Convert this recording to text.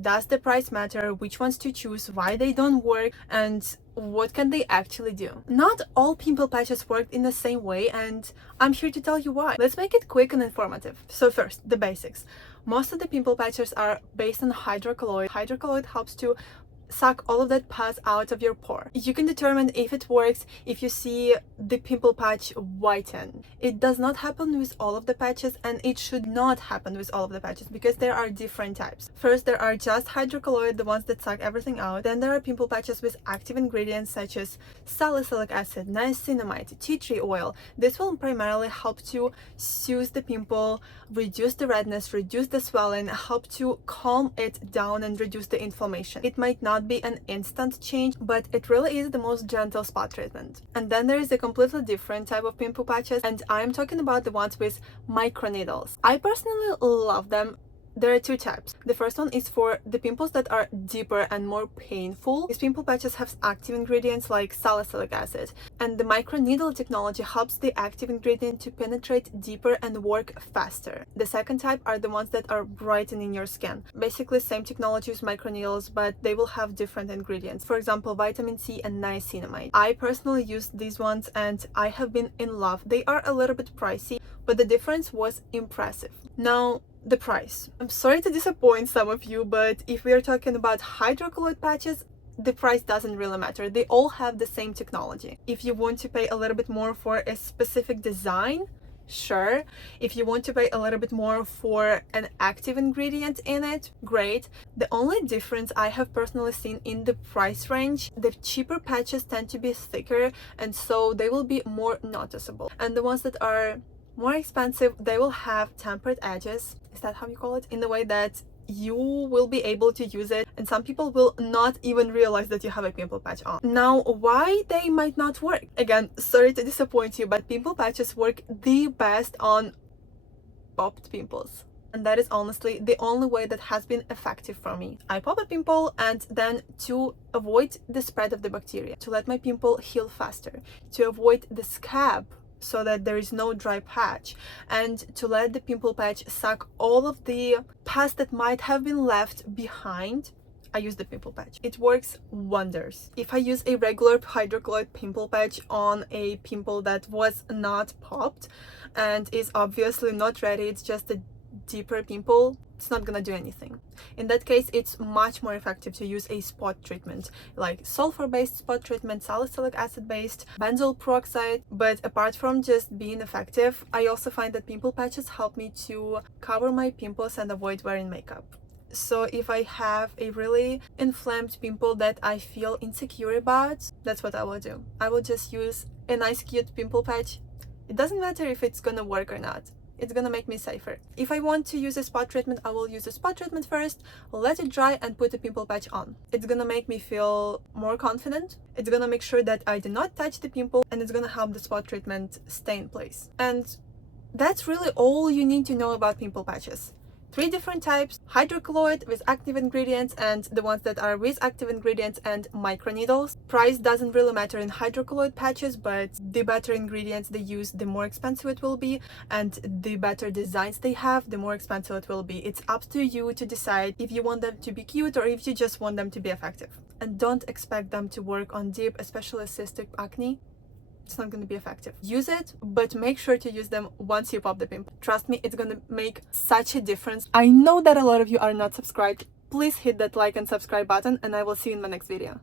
Does the price matter? Which ones to choose? Why they don't work? And what can they actually do? Not all pimple patches work in the same way, and I'm here to tell you why. Let's make it quick and informative. So first, the basics. Most of the pimple patches are based on hydrocolloid. Hydrocolloid helps to suck all of that pus out of your pore. You can determine if it works if you see the pimple patch whiten. It does not happen with all of the patches, and it should not happen with all of the patches because there are different types. First, there are just hydrocolloid, the ones that suck everything out. Then there are pimple patches with active ingredients such as salicylic acid, niacinamide, tea tree oil. This will primarily help to soothe the pimple, reduce the redness, reduce the swelling, help to calm it down and reduce the inflammation. It might not be an instant change, but it really is the most gentle spot treatment. And then there is a completely different type of pimple patches, and I'm talking about the ones with microneedles. I personally love them. There are two types. The first one is for the pimples that are deeper and more painful. These pimple patches have active ingredients like salicylic acid, and the microneedle technology helps the active ingredient to penetrate deeper and work faster. The second type are the ones that are brightening your skin. Basically same technology as microneedles, but they will have different ingredients. For example, vitamin C and niacinamide. I personally used these ones and I have been in love. They are a little bit pricey, but the difference was impressive. Now, the price. I'm sorry to disappoint some of you, but if we are talking about hydrocolloid patches, the price doesn't really matter. They all have the same technology. If you want to pay a little bit more for a specific design, sure. If you want to pay a little bit more for an active ingredient in it, great. The only difference I have personally seen in the price range, the cheaper patches tend to be thicker, and so they will be more noticeable. And the ones that are more expensive, they will have tempered edges, is that how you call it, in the way that you will be able to use it, and some people will not even realize that you have a pimple patch on. Now, why they might not work? Again, sorry to disappoint you, but pimple patches work the best on popped pimples. And that is honestly the only way that has been effective for me. I pop a pimple, and then to avoid the spread of the bacteria, to let my pimple heal faster, to avoid the scab so that there is no dry patch, and to let the pimple patch suck all of the pus that might have been left behind, I use the pimple patch. It works wonders. If I use a regular hydrocolloid pimple patch on a pimple that was not popped and is obviously not ready, it's just a deeper pimple, it's not gonna do anything. In that case, it's much more effective to use a spot treatment like sulfur-based spot treatment, salicylic acid-based, benzoyl peroxide. But apart from just being effective, I also find that pimple patches help me to cover my pimples and avoid wearing makeup. So if I have a really inflamed pimple that I feel insecure about, that's what I will do. I will just use a nice cute pimple patch. It doesn't matter if it's gonna work or not. It's gonna make me safer. If I want to use a spot treatment, I will use a spot treatment first, let it dry, and put a pimple patch on. It's gonna make me feel more confident. It's gonna make sure that I do not touch the pimple, and it's gonna help the spot treatment stay in place. And that's really all you need to know about pimple patches. 3 different types: hydrocolloid with active ingredients, and the ones that are with active ingredients and microneedles. Price doesn't really matter in hydrocolloid patches, but the better ingredients they use, the more expensive it will be, and the better designs they have, the more expensive it will be. It's up to you to decide if you want them to be cute or if you just want them to be effective. And don't expect them to work on deep, especially cystic acne. It's not going to be effective. Use it, but make sure to use them once you pop the pimple. Trust me, it's going to make such a difference. I know that a lot of you are not subscribed. Please hit that like and subscribe button, and I will see you in my next video.